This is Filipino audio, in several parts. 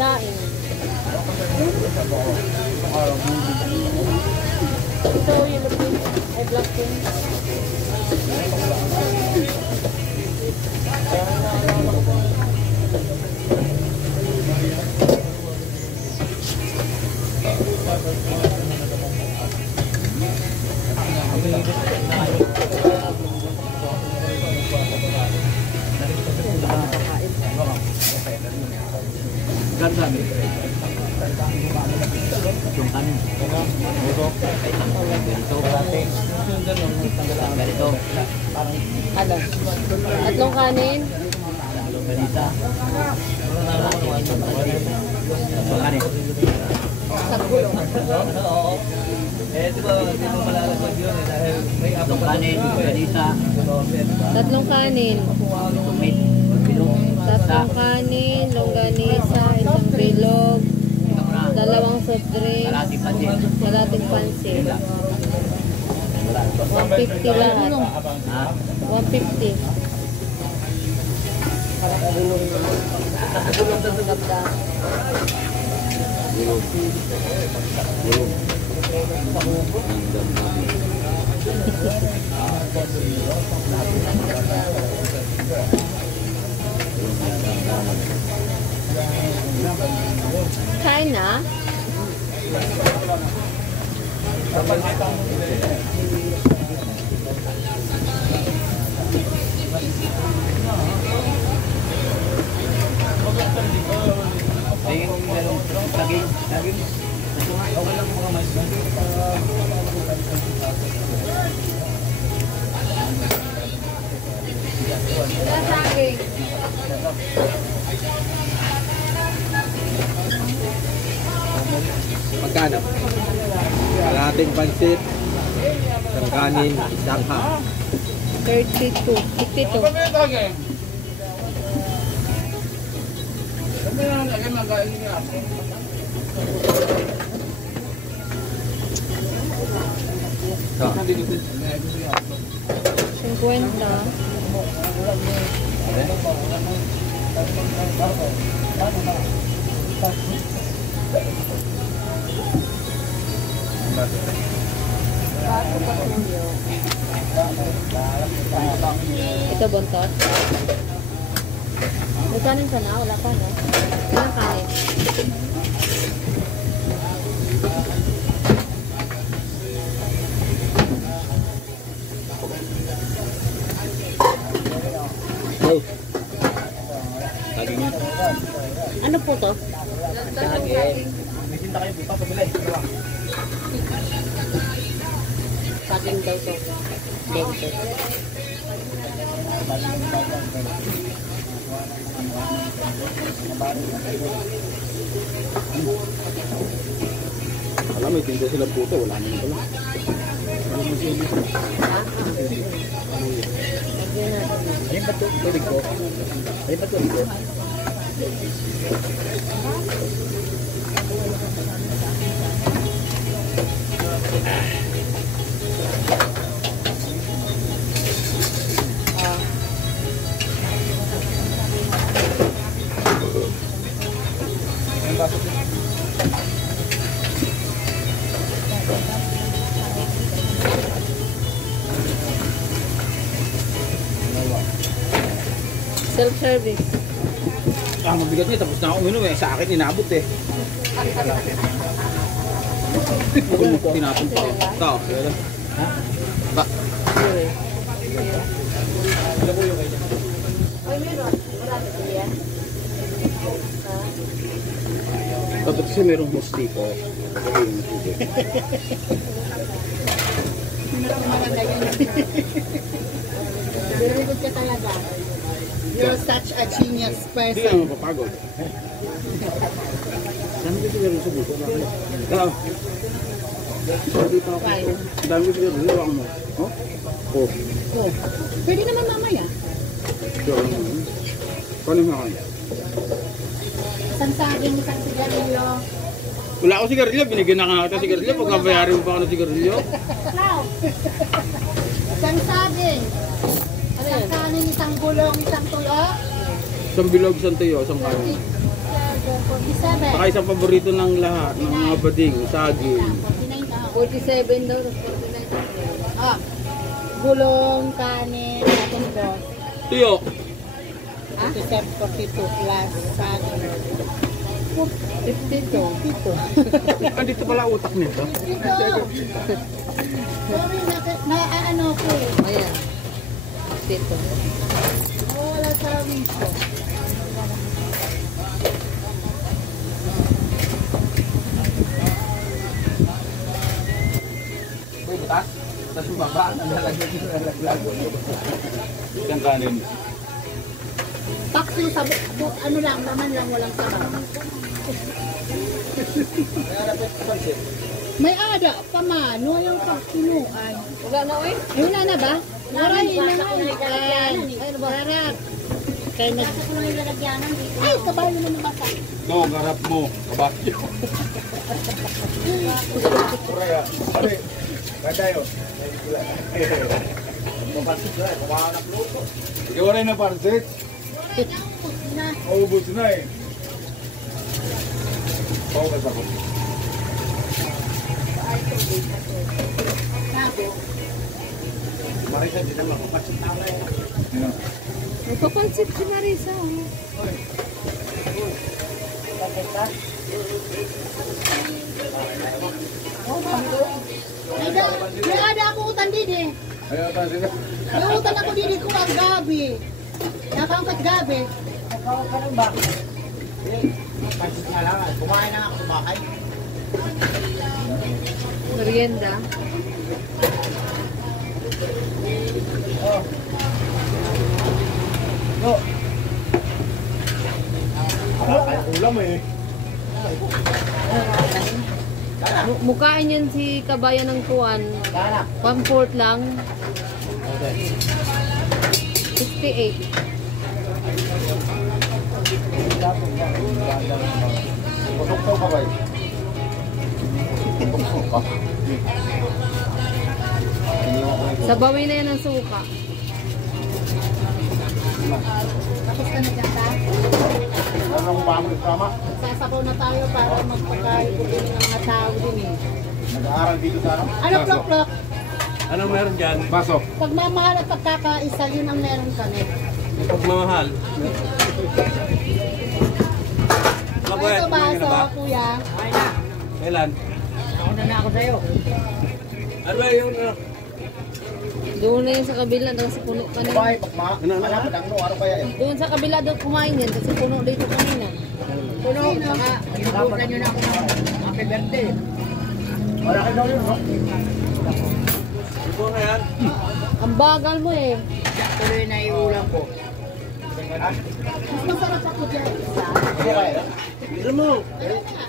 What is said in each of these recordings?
Lain. Ito yung lupin. Ay, black pin. Tatlong kanin. Sagulong. Tatlong kanin, ganisa. Tatlong kanin. Tatlong kanin, longganisa, isang bilog, dalawang soft drink, kalating pansit. 150 lahat. 150. Kain na? Magkano? Kalating pansit, isang kanin, isang ham. 32. 62. Ito buntot. May kanin ka na? Wala pa, no? Ilang kanin? Oh. Ano po to? Saging daw to. Dente. Alam, may tinda sila puto. Wala naman pala. Ayun ba ito? Tulig ko? Ayun ba tulig ko? Self-service. Ah, mabigat niya. Tapos na ako uminom eh. Sa akin, inabot eh. Tinapon pa. Ito. Ha? Ba? Tapos kasi merong mustiko. Very good ka talaga. You're such a genius Hindi person. ako mapapagod. Dami ko siguro sa buko. Oo. Hindi pa ako. Dami ko siguro. Lawak mo. Oh? Oh. Oh. Pwede naman mamaya. Paano nga kaya? Isang saging, isang sigarilyo. Wala ako sigarilyo. Binigyan na nga kita sigarilyo. Pag nabayarin mo pa ako ng sigarilyo. Now, isang saging. Isang kanin, isang gulong, isang tuyo. Isang bilog, isang tuyo, isang kanin. 47. Saka isang paborito ng lahat, ng mga bading, saging. 47 daw. 49. Ah. Gulong, kanin, atong dos. Tuyo. Ha? 42 plus saging. 52. Andito pala utak nito. Dito. Sorry, ano ko eh. Ayan. Dito. Wala sa wiso. Uy, butas. Butas yung baba. Nalalaglag yung nalalaglag. Yung kanin. Pakso sa ano lang, naman lang, walang sarap. May ada pa man, no yung pagsinuan. Wala na oy? Ay, wala na ba? Wala na na. Ay, sarap. Kaya nag... Ay, kabayo na naman sa. No, garap mo. Kabakyo. Kuraya. Pare, katayo. Mapansit na, kumahanap luto. Ikaw rin na pansit. Ubus na eh. Paugas ako. Marisa, di naman mapansit na ako eh. Nagpapansit si Marisa. May ada ako utang didi. Ayaw, pansit na. May utang ako didi ko ang gabi. Nakangkat gabi. Ikaw ka lang ba? Pansit nga lang. Kumain na ako sa bahay. Merienda. Oh. No. Ulam eh. Mukhain yan si kabayan ng Tuan. Kala. 1/4 lang. Okay. 68. Putok ka ba? Putok ka. Sabawi na yan ng suka. Tapos ka na dyan ta? Anong pamit kama? Sasabaw na tayo para magpakain ko din ng mga tao din eh. Nag-aaral dito sa ano? Ano plok-plok? Anong meron dyan? Baso. Pagmamahal at pagkakaisa, yun ang meron kami. Pagmamahal. Ito baso, kuya. Kailan? Ako na ako sa'yo. Ano ba yung... Doon na yun sa kabila kasi puno kanina. Bye, pakma. Malapit ang ano kaya yun? Doon sa kabila doon kumain yan kasi puno dito kanina. Puno, baka inubukan nyo na ako ng happy birthday. Malaki daw yun, no? Ito na yan. Ang bagal mo eh. Tuloy na iulam ko. Ha? Mas masarap ako dyan isa. Ano kaya? Bisa mo. Ayun na.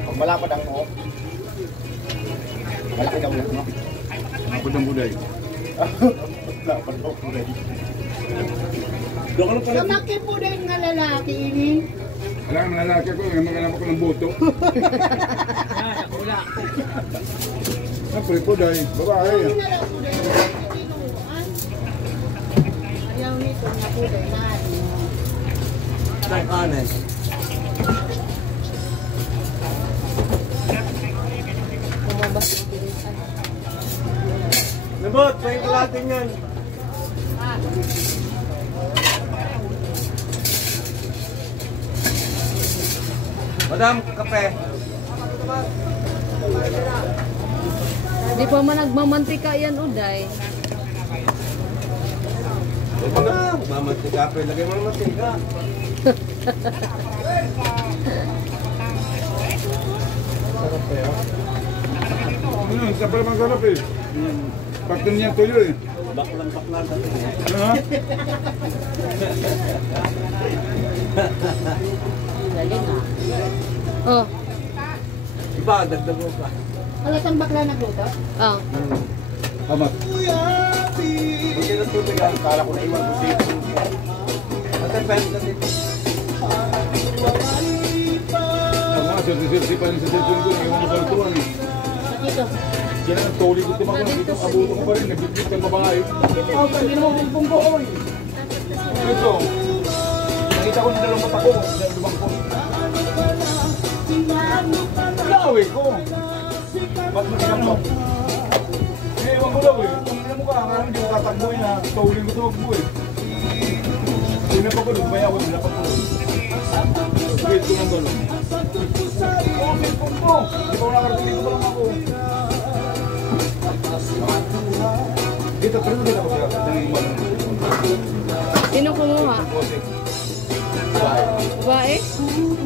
Pag malapad ang noo. Malaki daw yun, no? Ako ng buday. Malapad daw kulay. Doon ka lang pala. Lumaki po din nga lalaki ini. Wala kang lalaki ko. Maghanap ako ng boto. Siyempre po dahil babae. Hindi na lang po din. Tinuan. Ayaw nito nga po din. Saan kanin? Lumabas yung bilisan. Nabot, sa'yo ko natin yan. Madam, kape. Di pa man nagmamantika yan, Uday. Ito na. Mamantika pa. Lagay mo ng mantika. Sarap pa yan. Isa pa naman sarap eh. Pagtan niya tuyo eh. Baklan dati. Ano ha? Oh. Iba, dagdag mo pa. Halatang bakla nagluto? Ah. Amat. Kasi natubig ang kala ko na iwan ko sa ito. Matapel na dito. Ako nga, sirsi pa rin sa cellphone ko. Iwan mo kalituan eh. Dito. Yan ang tuli ko tumakon. Dito, abuto ko pa rin. Nagbibig ng babae. Oh, pag ginawa ko yung punggo ko eh. Ito. Nakita ko na dalawang mata ko. Lumang ko. Lawi ko. Ba't mo tinakbo? Ewan ko daw eh. Kung alam mo ka, ang hindi ko tatakboy na tawulin ko tumakbo eh. Hindi pa ko doon, baya ko nila pa ko. Wait ko ng gano'n. Oo, cellphone ko. Hindi ko nakarating dito pa lang ako. Dito, pero dito ako sila. Nangingwa lang. Sino kumuha? Babae?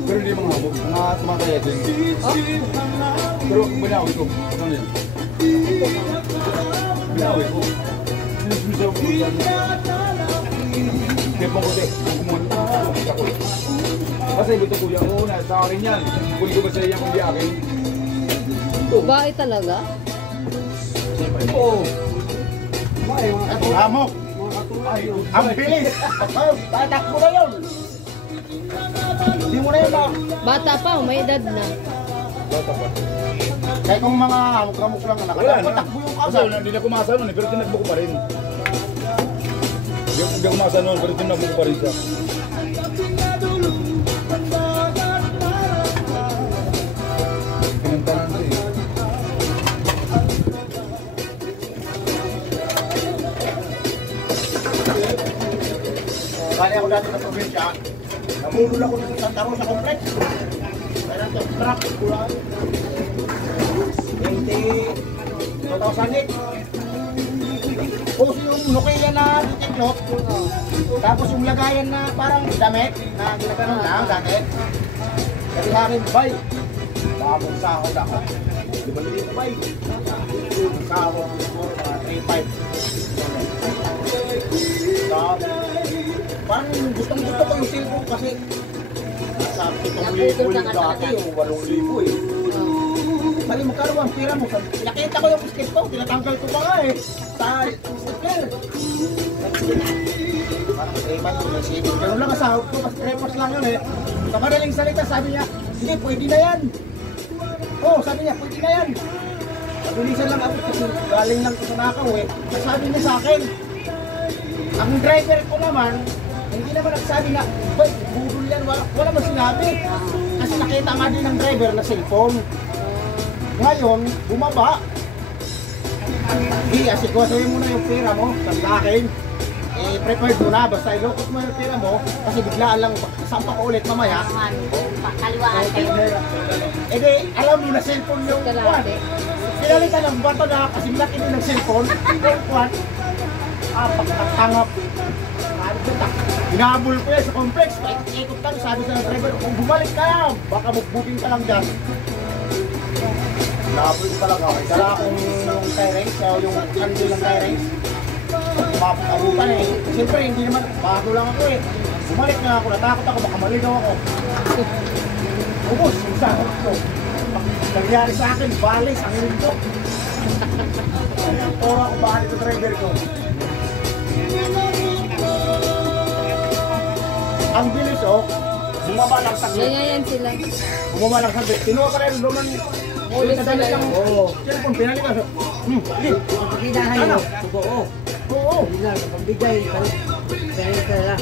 Pero hindi mga habog. Mga tumataya din. Oh? Pero binawi ko. Ano yan? Binawi ko. Sinususaw ko yan. Kaya pang kote. Kumuha ko. Kasi ito kuya ko na sa akin yan. Kung ko ba sa iya kung di akin. Babae talaga? Oo. Hamok. Ang bilis. Tatakbo na yun. Hindi mo na yun ba? Bata pa, may edad na. Kaya kung mga hamok-hamok lang na Wala na. takbo yung Kasi agad. hindi na kumasa nun eh. Pero tinagbo ko pa rin. Hindi ako kumasa nun. Pero tinagbo ko pa rin siya. Pinantanan ko eh. Bali ako dati sa probinsya. Namulol ako ng Santa Rosa Complex. Kaya ito, truck. 2008. Tapos yung Nokia na titiklot. Tapos yung lagayan na parang damit na ginaganon lang dati. Kasi harin bay. Bagong sahod ako. 5,000 bay. Sahod ko, 3,500. Parang gustong gusto ko yung cellphone kasi nasa 7,000 yung dati, yung 8,000 eh. Bali magkano ang pira mo? Nakita ko yung skate ko, tinatanggal ko pa nga eh. Sa stapler. Parang 3,500 yung nasipin. Pero lang ang sahod ko, mas 3 lang yun eh. Sa madaling salita, sabi niya, hindi, pwede na yan. Oo, sabi niya, pwede na yan. Pabilisan lang ako kasi galing lang ko sa nakaw eh. Sabi niya sa akin, ang driver ko naman, hindi naman nagsabi na, boy, budol yan, wala man sinabi. Kasi nakita nga din ng driver na cellphone. Ngayon, bumaba. Asikwasohin mo na yung pera mo sa akin. Prepared mo na, basta ilokot mo yung pera mo, kasi biglaan lang, sampa ko ulit mamaya. Kaliwaan kayo. Di, alam mo na cellphone yung kwan. Pinalitan ng bato na, kasi laki din ng cellphone, yung kwan. Pagkatangap. Hinabol ko yan sa complex, paikot ka, sabi sa driver, kung bumalik ka yan, baka magbuking ka lang dyan. Hinabol ko talaga, dala akong Tyrex, yung handle ng Tyrex. Mapakabutan eh. Siyempre, hindi naman, bago lang ako eh. Bumalik nga ako, natakot ako, baka maligaw ako. Ubus, yung sahod ko. Nangyari sa akin, balis, ang rinto. Toro ako bahan ito driver ko. Ang bilis oh, bumaba lang sa Ganyan sila. bumaba lang sa bed. Kinuha ka rin luman. Ulit Sa dali sila. lang. Oo. Cellphone, pinalik ka. Hindi. Pagkidahan Ano? nyo, totoo. Oo. Bilang, pagbigay, kaya kaya.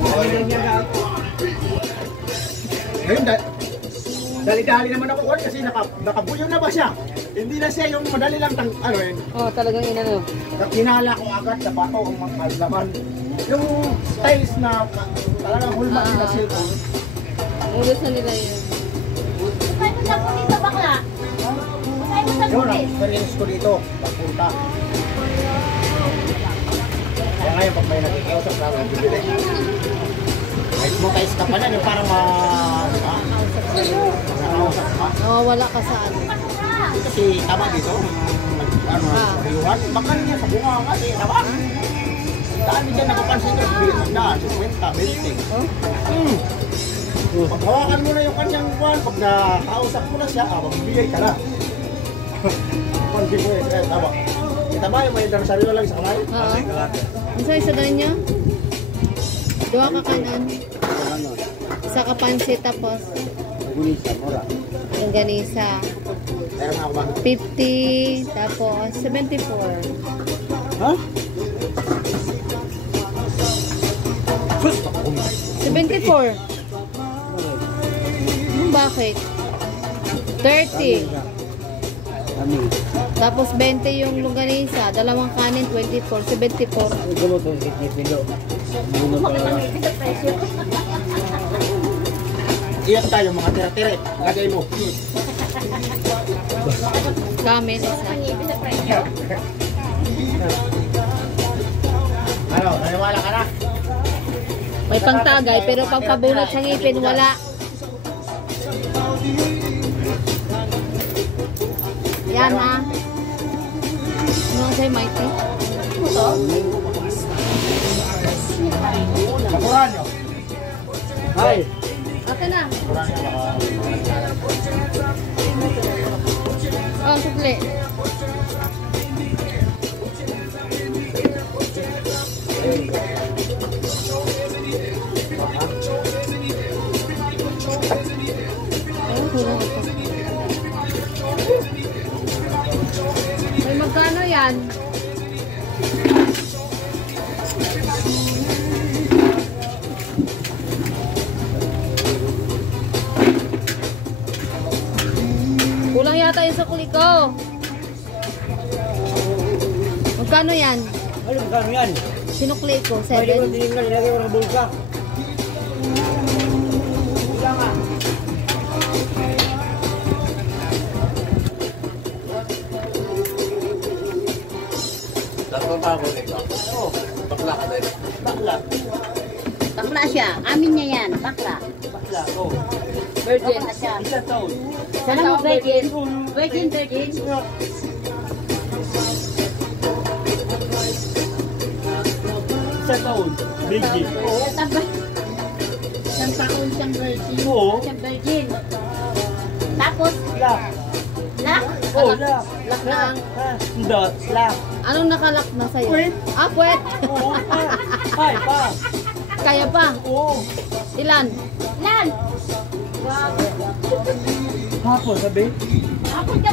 Pagkidahan niya na ako. Ngayon, dali-dali naman ako kasi nakabuyo na ba siya? Hindi na siya yung madali lang ano eh. Oh, talagang inano. Kinala ko agad na bato ang mga laman. Yung tiles na talagang hulma na cellphone. Ulos na nila yun. Patay mo sa dito, bakla. Patay mo sa Yun ang experience ko dito, pagpunta. Kaya ngayon, pag may nakikiusap na ako, bibili. Kahit mo tayo ka pa na, yung parang nakausap ka. Nawawala ka sa ano. Kasi tama dito, riyuhan, baka niya sa bunga nga, tama. Daan din dyan nakapansin ko, bilis ng daan, 50, 20. Pag hawakan mo na yung kanyang buwan, pag nakausap mo na siya, magbibigay ka na. Pag giveaway, kaya tama. Kita ba yung may sarilo lang sa kamay? Oo. Isa ganyan. Dua ka kanan. Isa ka pansit tapos Gunisa, mura. longganisa. Meron ako ba? 50 tapos 74. Ha? 74. Bakit? 30. Kami. Tapos 20 yung longganisa, dalawang kanin 24, 74. Gulo to, kipilo. Gulo pa. Iyan tayo mga tira-tira. Lagay mo. Gamit isa. Ano, naniwala ka na? May pangtagay pero pagpabunot sa ngipin wala. Yan ha. Ano sa'yo, Mighty? Kapuran nyo. Ay. Ate na. Oh, sukli. Ayun, kulang ito. May magkano yan? Kulang yata yung sukli ko. Magkano yan? Ano, magkano yan? Sinukli ko, Pwede ko 7. tinignan, ilagay mo ng bulsa. Bakla. Bakla siya. Amin niya yan. Bakla. Bakla, oh. Virgin. Bakla siya. Isang taon. Sana mo virgin. Virgin, virgin. Isang taon. Biggie. Isang taon siyang virgin. Oo. Siyang virgin. Tapos, Lock. lock. Oh, lock. Lock na ang... Ha? Dot. Lock. Anong nakalak na sa'yo? Puwet. Ah, puwet. Oo. Ay, pa. Kaya pa. Oo. Ilan? Lan. Hapon, sabi. Ako ka